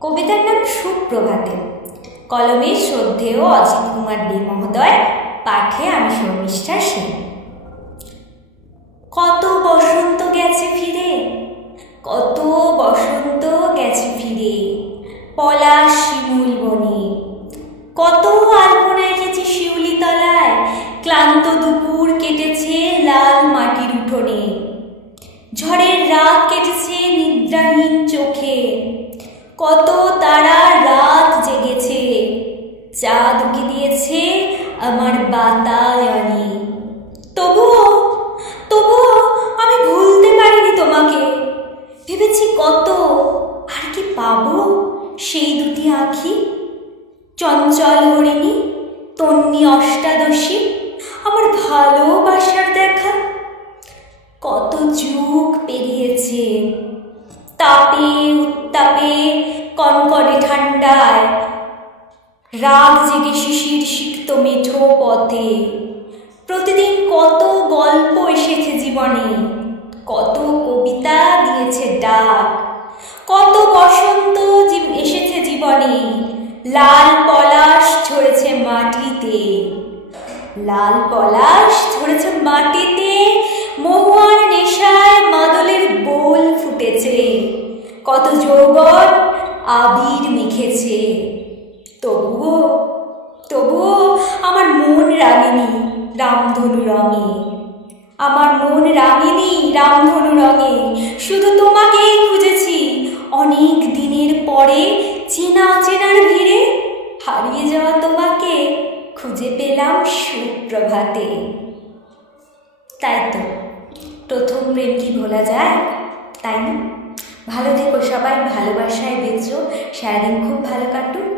কবিতার নাম সুপ্রভাতে। কলমে শ্রদ্ধেয় অজিত কুমার দে মহোদয়, পাঠে আমি শর্মিষ্ঠা সেন। কত বসন্ত গেছে ফিরে, কত বসন্ত গেছে ফিরে, পলাশ শিমুল বনে। কত আলপনা এঁকেছে শিউলি তলায়, ক্লান্ত দুপুর কেটেছে লাল মাটির উঠোনে। ঝড়ের রাত কেটেছে নিদ্রাহীন চোখে, কত তারা রাত জেগেছে, চাঁদ উঁকি দিয়েছে আমার বাতায়নে। তবুও তবুও আমি ভুলতে পারিনি তোমাকে। ভেবেছি কত আর কি পাবো সেই দুটি আঁখি, চঞ্চল হরিণী, তন্নি অষ্টাদশী, আমার ভালোবাসার দেখা। কত যুগ পেরিয়েছে, তাপে উত্তাপে, কনকনে ঠান্ডায়, রাত জেগে শিশির সিক্ত মেঠো পথে। প্রতিদিন কত গল্প এসেছে জীবনে, কত কবিতা দিয়েছে ডাক, কত বসন্ত এসেছে জীবনে। লাল পলাশ ঝরেছে মাটিতে, লাল পলাশ ঝরেছে মাটিতে, মহুয়ার নেশায় মাদলের বোল ফুটেছে, কত যৌবন আবির মেখেছে। তবুও তবুও আমার মন রাঙেনি রামধনু রঙে, আমার মন রাঙেনি রামধনু রঙে। শুধু তোমাকেই খুঁজেছি অনেক দিনের পরে, চেনা অচেনার ভিড়ে। হারিয়ে যাওয়া তোমাকে খুঁজে পেলাম সুপ্রভাতে। তাই তো, প্রথম প্রেম কি ভোলা যায়, তাই না? ভালো থেকো সবাই, ভালোবাসায় বেঁচো, সারাদিন খুব ভালো কাটুক।